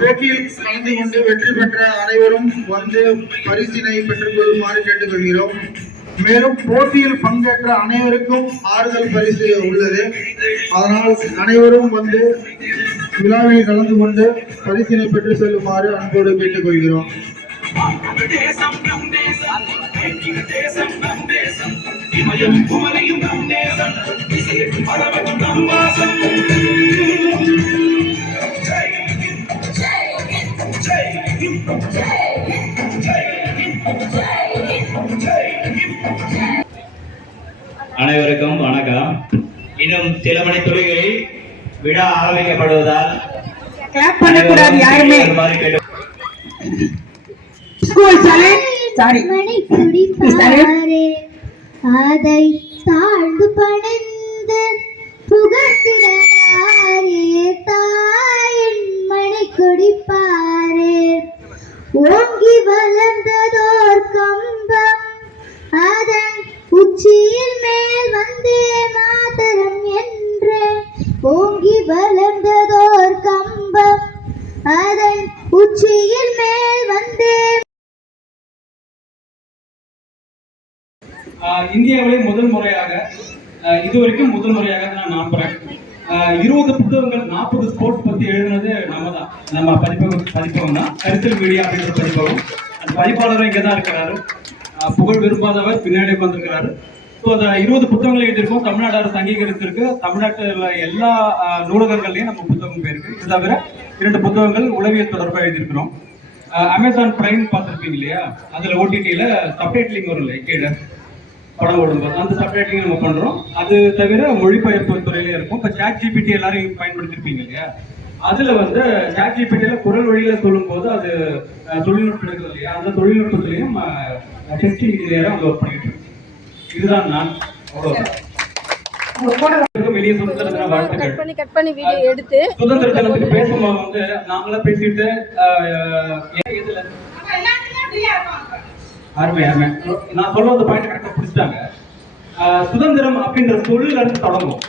போட்டியில் கலந்து கொண்டு வெற்றி பெற்ற அனைவரும் வந்து பரிசினை பெற்றுக் கொள்ளுமாறு கேட்டுக்கொள்கிறோம். மேலும் போட்டியில் பங்கேற்ற அனைவருக்கும் ஆறுதல் பரிசு உள்ளது. அதனால் அனைவரும் வந்து விழாவில் கலந்து கொண்டு பரிசினை பெற்று செல்லுமாறு அன்போடு கேட்டுக்கொள்கிறோம். அனைவருக்கும் வணக்கம். இன்னும் சில மணி துளிகளில் விழா ஆரம்பிக்கப்படுவதால் அதை தாழ்ந்து பணிந்து புகழ்ந்திடவாரே தாயின் மணி குடிப்பாரே. ஓங்கி வளர்ந்ததோர் கம்பம் அதன் உச்சியில் மேல் வந்தே மாதரம் என்று. ஓங்கி வளர்ந்ததோர் கம்பம் அதன் உச்சியில் மேல் வந்தே. இந்தியாவிலே முதல் முறையாக இதுவரைக்கும் முதல் முறையாக நான் நம்புறேன் 20 புத்தகங்கள் 40 ஸ்போர்ட்ஸ் பத்தி எழுதுனது நம்ம பதிப்பகம் தான். கருத்தல் மீடியா அப்படின்ற பதிப்பகம். அந்த பதிப்பாளரும் இங்கே தான் இருக்கிறாரு. புகழ் விரும்பாதவர் பின்னாடி வந்திருக்கிறாரு. ஸோ அந்த 20 புத்தகங்கள் எழுதியிருக்கோம். தமிழ்நாடு அரசு அங்கீகரித்திருக்கு. தமிழ்நாட்டில் எல்லா நூலகங்கள்லையும் நம்ம புத்தகம் போயிருக்கு. இது தவிர 2 புத்தகங்கள் உளவியல் தொடர்பாக எழுதியிருக்கிறோம். அமேசான் பிரைம் பார்த்துருப்பீங்க இல்லையா, அதில் ஓடிடியில் சப்டைட்டிலிங் வரும் இல்லை கீழே படம் ஓடும்போது அந்த சப்டைட்டிலிங் நம்ம பண்ணுறோம். அது தவிர மொழிபெயர்ப்பு துறையிலே இருக்கும். இப்போ சாட் ஜிபிடி எல்லாரும் பயன்படுத்திருப்பீங்க இல்லையா, அதில் வந்து சாட் ஜிபிடியில் குரல் வழியில் சொல்லும்போது அது தொழில்நுட்பம் இருக்குது இல்லையா, அந்த தொழில்நுட்பத்திலையும் டெஸ்டிங் இன்ஜினியராக அங்கே ஒர்க் பண்ணிட்டு இருக்கோம். இதுதான் நான் வெளியே சுதந்திர தின வாழ்த்துக்கள். சுதந்திர தினத்துக்கு பேசும்போது வந்து நாங்களாம் பேசிட்டு நான் சொல்ல வந்த பாயிண்ட் கரெக்டாக பிடிச்சிட்டாங்க. சுதந்திரம் அப்படின்ற சொல்லுல இருந்து தொடங்கும்.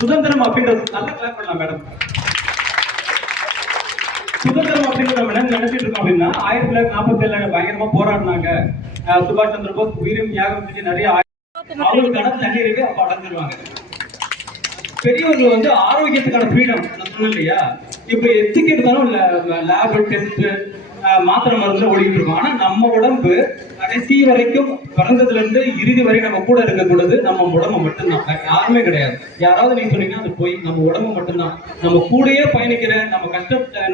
சுதந்திரம் அப்படின்ற நல்லா கிளாப் பண்ணலாம் மேடம். சுதந்திரம் அப்படின்ற நம்ம என்ன நினைச்சிட்டு இருக்கோம் அப்படின்னா 1947 பயங்கரமா போராடினாங்க. சுபாஷ் சந்திர போஸ் உயிரும் தியாகம் செஞ்சு நிறைய அவங்களுக்கான தண்ணீருக்கு அப்ப அடைஞ்சிருவாங்க. பெரியவர்கள் வந்து ஆரோக்கியத்துக்கான ஃப்ரீடம் நான் சொன்னேன் இல்லையா, இப்ப எதுக்கு எடுத்தாலும் லேப் டெஸ்ட் மாத்திரை மருந்துல ஓடிட்டு இருக்கோம். ஆனா நம்ம உடம்பு கடைசி வரைக்கும் பிறந்ததுல இருந்து இறுதி வரை நம்ம கூட இருக்கக்கூடாது. நம்ம உடம்பு மட்டும்தான், யாருமே கிடையாது. யாராவது நீங்க சொன்னீங்கன்னா அது போய் நம்ம உடம்பு மட்டும்தான். நம்ம கூடயே பயணிக்கிற, நம்ம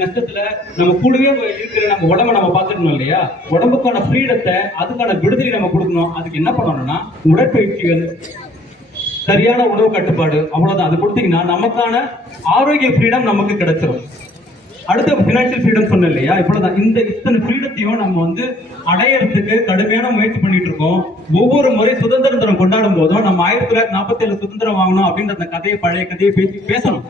நஷ்டத்துல நம்ம கூடவே இருக்கிற நம்ம உடம்ப நம்ம பார்த்துக்கணும் இல்லையா. உடம்புக்கான ஃப்ரீடத்தை, அதுக்கான விடுதலை நம்ம கொடுக்கணும். அதுக்கு என்ன பண்ணணும்னா உடற்பயிற்சிகள், சரியான உணவு கட்டுப்பாடு, அவ்வளவுதான். அது கொடுத்தீங்கன்னா நமக்கான ஆரோக்கிய ஃப்ரீடம் நமக்கு கிடைச்சிடும். அடுத்த பினான்சியல் ஃப்ரீடம் சொன்ன இல்லையா, இப்பதான் இந்த இத்தனை ஃப்ரீடத்தையும் நம்ம வந்து அடையறதுக்கு கடுமையான முயற்சி பண்ணிட்டு இருக்கோம். ஒவ்வொரு முறை சுதந்திர தினம் கொண்டாடும் போதும் நம்ம 1947 சுதந்திரம் வாங்கணும் அப்படின்ற அந்த கதையை, பழைய கதையை பேசணும்,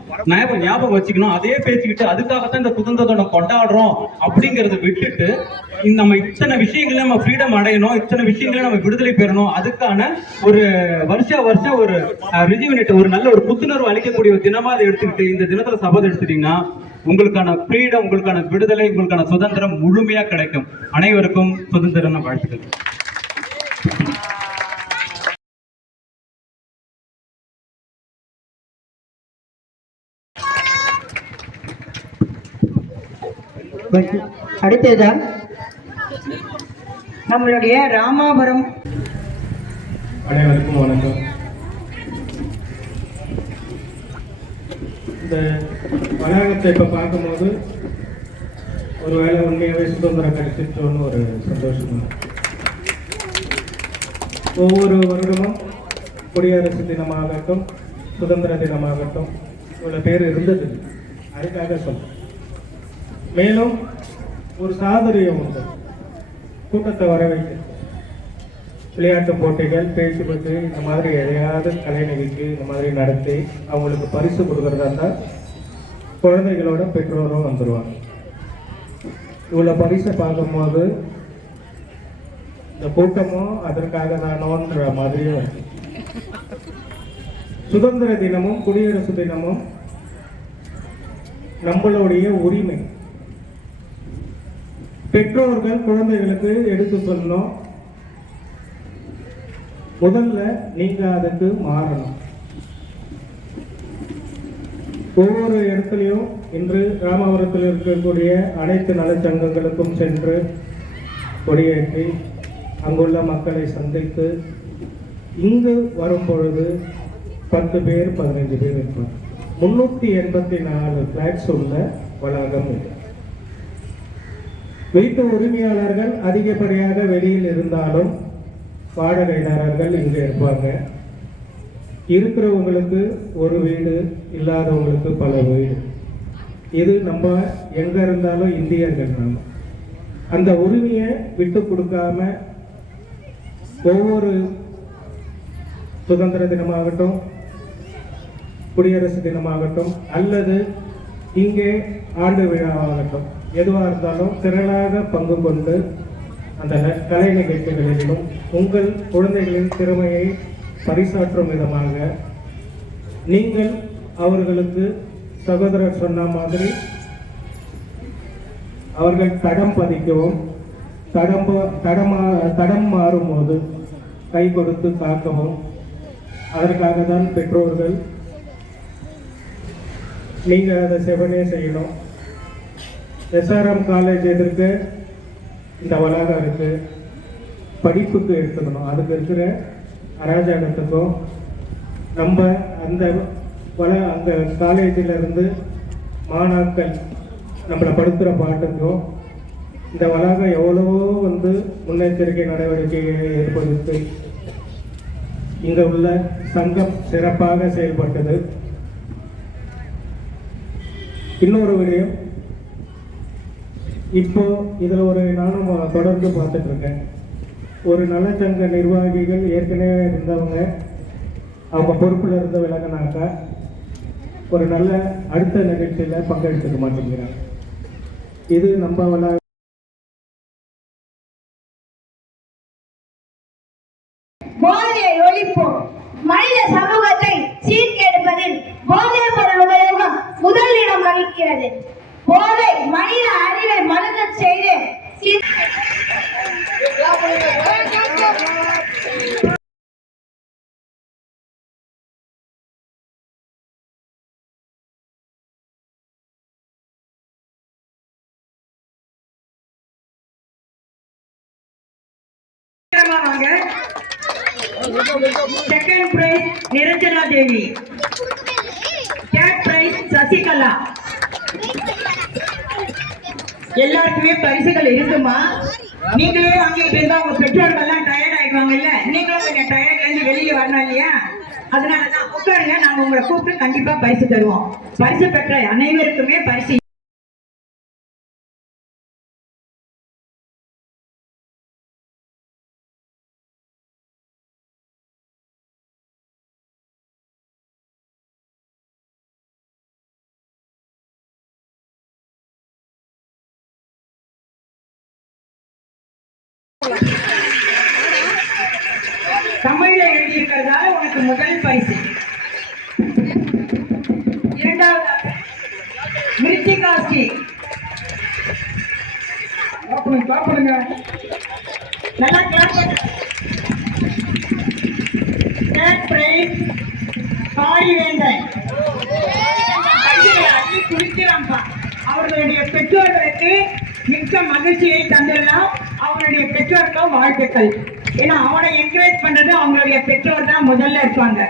ஞாபகம் வச்சுக்கணும். அதே பேசிக்கிட்டு அதுக்காகத்தான் இந்த சுதந்திர தினம் கொண்டாடுறோம் அப்படிங்கறத விட்டுட்டு நம்ம இத்தனை விஷயங்கள நம்ம ஃப்ரீடம் அடையணும், இத்தனை விஷயங்கள நம்ம விடுதலை பெறணும், அதுக்கான ஒரு வருஷம் ஒரு ரிஜுவினேட், ஒரு நல்ல ஒரு புத்துணர்வு அளிக்கக்கூடிய ஒரு தினமா அதை எடுத்துக்கிட்டு இந்த தினத்துல சபதம் எடுத்துட்டீங்கன்னா உங்களுக்கான ஃப்ரீடம், உங்களுக்கான விடுதலை, உங்களுக்கான சுதந்திரம் முழுமையா கிடைக்கும். அனைவருக்கும் சுதந்திரம் வாழ்த்துக்கள். அடுத்ததான் நம்மளுடைய ராமாபுரம். அனைவருக்கும் வணக்கம். இந்த வளாகத்தை இப்போ பார்க்கும்போது ஒருவேளை உண்மையாகவே சுதந்திரம் கிடைச்சிட்டோன்னு ஒரு சந்தோஷம். ஒவ்வொரு வருடமும் குடியரசு தினமாகட்டும், சுதந்திர தினமாகட்டும், இவ்வளோ பேர் இருந்தது. அதுக்காக சொல்றேன். மேலும் ஒரு சாதுரியம் உண்டு, கூட்டத்தை வர வைக்க, விளையாட்டு போட்டிகள், பேச்சு பற்றி, இந்த மாதிரி எதையாவது கலை நிகழ்ச்சி இந்த மாதிரி நடத்தி அவங்களுக்கு பரிசு கொடுக்கறதா இருந்தால் குழந்தைகளோட பெற்றோரும் வந்துடுவாங்க. இவ்வளோ பரிசை பார்க்கும்போது இந்த கூட்டமும் அதற்காக தானோன்ற மாதிரியும் இருக்கு. சுதந்திர தினமும் குடியரசு தினமும் நம்மளுடைய உரிமை. பெற்றோர்கள் குழந்தைகளுக்கு எடுத்து சொல்லணும். முதல்ல நீங்க அதுக்கு மாறணும். ஒவ்வொரு இடத்துலையும் இன்று ராமபுரத்தில் இருக்கக்கூடிய அனைத்து நலச்சங்கங்களுக்கும் சென்று கொடியேற்றி அங்குள்ள மக்களை சந்தித்து இங்கு வரும் பொழுது 10 பேர் 15 பேர் இருப்பார். 384 பிளாட்ஸ் உள்ள வளாகம் இது. வீட்டு உரிமையாளர்கள் அதிகப்படியாக வெளியில் இருந்தாலும் வாடகைதாரர்கள் இங்கே இருப்பாங்க. இருக்கிறவங்களுக்கு ஒரு வீடு, இல்லாதவங்களுக்கு பல வீடு. இது நம்ம எங்க இருந்தாலும் இந்தியர்கள் நாம அந்த உரிமையை விட்டு கொடுக்காம ஒவ்வொரு சுதந்திர தினமாகட்டும், குடியரசு தினமாகட்டும், அல்லது இங்கே ஆண்டு விழாவாகட்டும், எதுவாக இருந்தாலும் திரளாக பங்கு கொண்டு அந்த கலை நிகழ்ச்சிகளிலும் உங்கள் குழந்தைகளின் திறமையை பரிசாற்றும் விதமாக நீங்கள் அவர்களுக்கு சகோதரர் சொன்ன மாதிரி அவர்கள் தடம் பதிக்கவும் தடம் மாறும்போது கை கொடுத்து காக்கவும், அதற்காக தான் பெற்றோர்கள் நீங்க அதை செவனே செய்யணும். SRM காலேஜ் எதிர்க்க இந்த வளாகம் இருக்கு, படிப்புக்கு எடுத்துக்கணும். அதுக்கு இருக்கிற அராஜகத்துக்கும் நம்ம அந்த காலேஜில் இருந்து மாணாக்கள் நம்மளை படுத்துகிற பாட்டுக்கும் இந்த வளாகம் எவ்வளவோ முன்னெச்சரிக்கை நடவடிக்கைகளை ஏற்படுத்தி இங்க உள்ள சங்கம் சிறப்பாக செயல்பட்டது. இன்னொரு விடயம், இப்போ இதுல நானும் தொடர்ந்து பார்த்துட்டு இருக்கேன். ஒரு நலச்சங்க நிர்வாகிகள் ஏற்கனவே இருந்தவங்க அவங்க பொறுப்புல இருந்து விலகினாக்கா ஒரு நல்ல அடுத்த நிகழ்ச்சியில பங்கெடுத்துக்க மாட்டேங்கிறாங்க. இது நம்ம போதையை ஒழிப்போம். மனித சமூகத்தை சீர்கெடுப்பதில் போதைப் பொருள் உபயோகம் முதலிடம் வகிக்கிறது. போதை மனித அறிவை மழுங்கச் செய்து செகண்ட் பிரைஸ் நிரஞ்சனா தேவி, தேர்ட் பிரைஸ் சசிகலா. எல்லாருக்குமே பரிசுகள் இருக்குமா? நீங்களே வாங்கிட்டு இருந்தா உங்க பெற்றோர்கள் எல்லாம் டயர்ட் ஆயிடுவாங்கல்ல, நீங்களும் கொஞ்சம் டயர்ட்ல இருந்து வெளியே வரணும் இல்லையா? அதனாலதான் உட்காருங்க, நாங்க உங்களை கூப்பிட்டு கண்டிப்பா பரிசு தருவோம். பரிசு பெற்ற அனைவருக்குமே பரிசு. தமிழ்ல எழுதியிருக்கிறதால உனக்கு முதல் பரிசு. இரண்டாவது மிருத்திகா ஸ்ரீ, நல்லா கிளாப். Third prize Pariventhan. குளிக்கிறான்பா. அவர்களுடைய பெற்றோர்களுக்கு மிக்க மகிழ்ச்சியை தந்துடலாம். அவனுடைய பெற்றோர்கள் வாழ்த்துக்கள். ஏன்னா அவனை என்கரேஜ் பண்றது அவங்களுடைய பெற்றோர் தான் முதல்ல இருப்பாங்க.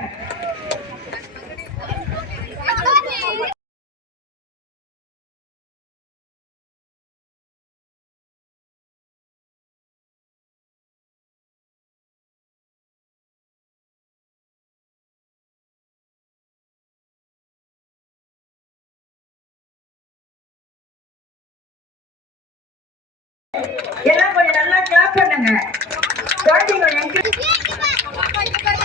எல்லாம் கொஞ்சம் நல்லா கிளாப் பண்ணுங்க. குழந்தைங்க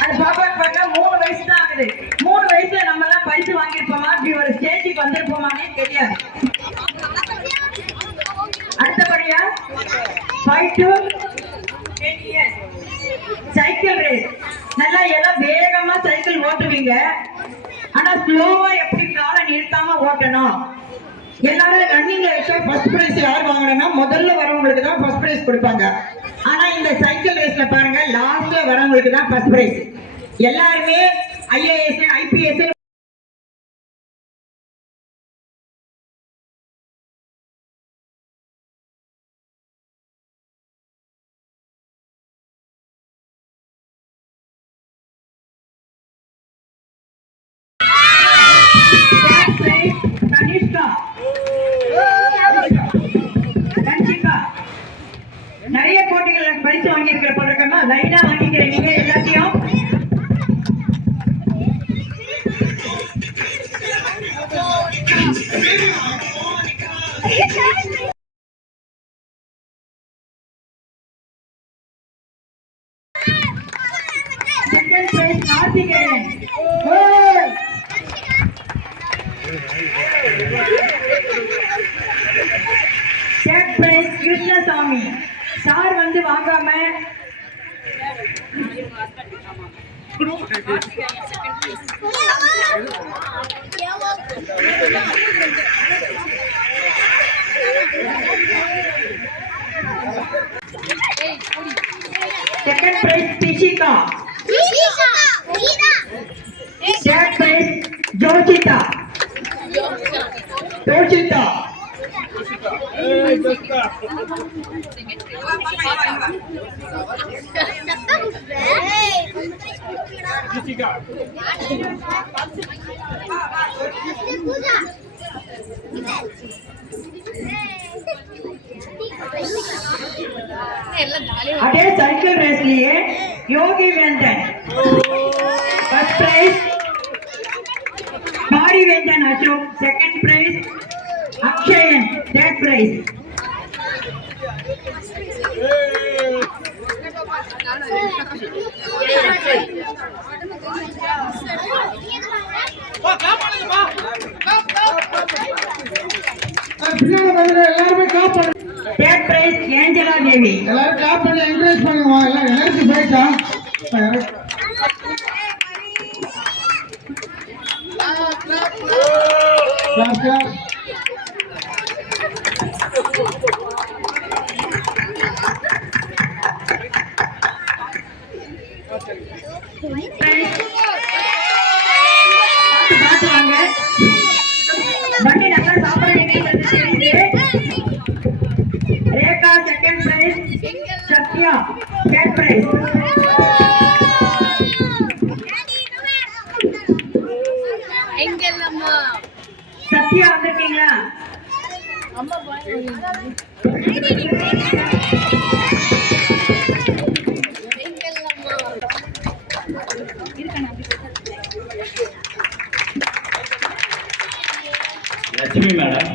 அந்த பாப்பாக்கு பார்த்தா 3 வயசு தான் ஆகுது. 3 வயசுல நம்ம எல்லாம் பரிசு வாங்கியிருப்போமா, இப்படி ஒரு ஸ்டேஜுக்கு வந்திருப்போமானே தெரியாது. அடுத்தபடியா 5 to 10 years சைக்கிள் ரேஸ். நல்லா எல்லாம் வேகமா சைக்கிள் ஓட்டுவீங்க, ஆனா ஸ்லோவா எப்படி காலை நிறுத்தாம ஓட்டணும் எல்லாரும் ரன்னிங்ல வச்சா ஃபர்ஸ்ட் பிரைஸ் யார் வாங்குறேன்னா முதல்ல வரவங்களுக்கு தான் ஃபர்ஸ்ட் பிரைஸ் கொடுப்பாங்க. ஆனா இந்த சைக்கிள் ரேஸ்ல பாருங்க லாஸ்ட்ல வரவங்களுக்கு தான் ஃபர்ஸ்ட் பிரைஸ். எல்லாருமே ஐஏஎஸ் ஐபிஎஸ் நிறைய போட்டிகள் பரிசு வாங்கியிருக்கிற பழக்கமா லைனா வாங்கிக்கிறேன் நீங்க எல்லாத்தையும். Second prize Karthikeyan. Third prize Krishnasamy. Sir வந்து வாங்காம second prize Bishika. Third prize Joshitha. Joshitha அதே சைக்கிள் ரேஸ்லயே Yogi Venthan first prize, Mari Venthan Ashok second prize, Akshayan third prize. எல்லாருமே கிளாப் பண்ணுங்க. Third prize Angela Devi. எல்லாரும் கிளாப் பண்ணி என்கரேஜ் பண்ணுங்க. எல்லாம் எனர்ஜி போயிட்டா கிளாப் கிளாப். பார்த்து வாங்க. வண்டி நல்லா சாப்பிடுறீங்க தெரியுது. Rekha second prize, Sathya third prize. Sathya வந்திருக்கீங்களா? லட்சுமி மேடம்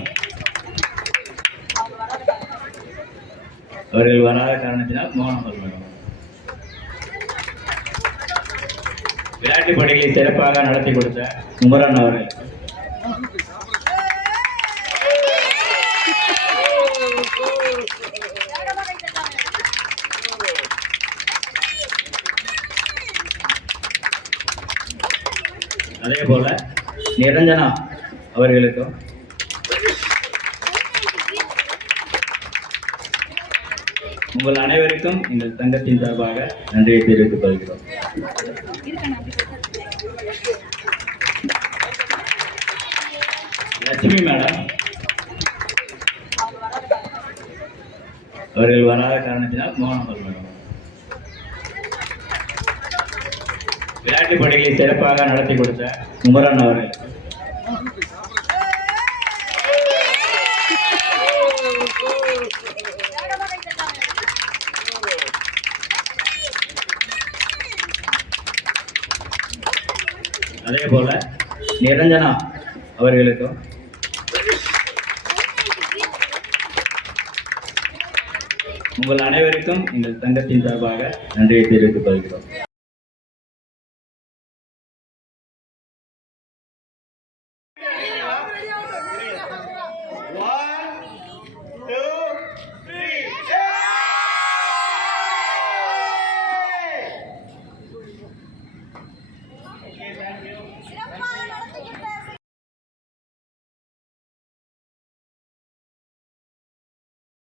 அவர்கள் வராத காரணத்தினால் மோகனவர் மேடம். விளையாட்டு போட்டிகளை சிறப்பாக நடத்தி கொடுத்த குமரன் அவர்கள். அதே போல நிரஞ்சனா அவர்களுக்கும் உங்கள் அனைவருக்கும் எங்கள் சங்கத்தின் சார்பாக நன்றியை தெரிவித்துக் கொள்கிறோம். லட்சுமி மேடம் அவர்கள் வராத காரணத்தினால் மோகனவர் மேடம். விளையாட்டு போட்டிகளை சிறப்பாக நடத்தி கொடுத்த குமரன் அவர்கள். அதே போல நிரஞ்சனா அவர்களுக்கும் உங்கள் அனைவருக்கும் எங்கள் சங்கத்தின் சார்பாக நன்றியை தெரிவித்துக் கொள்கிறோம்.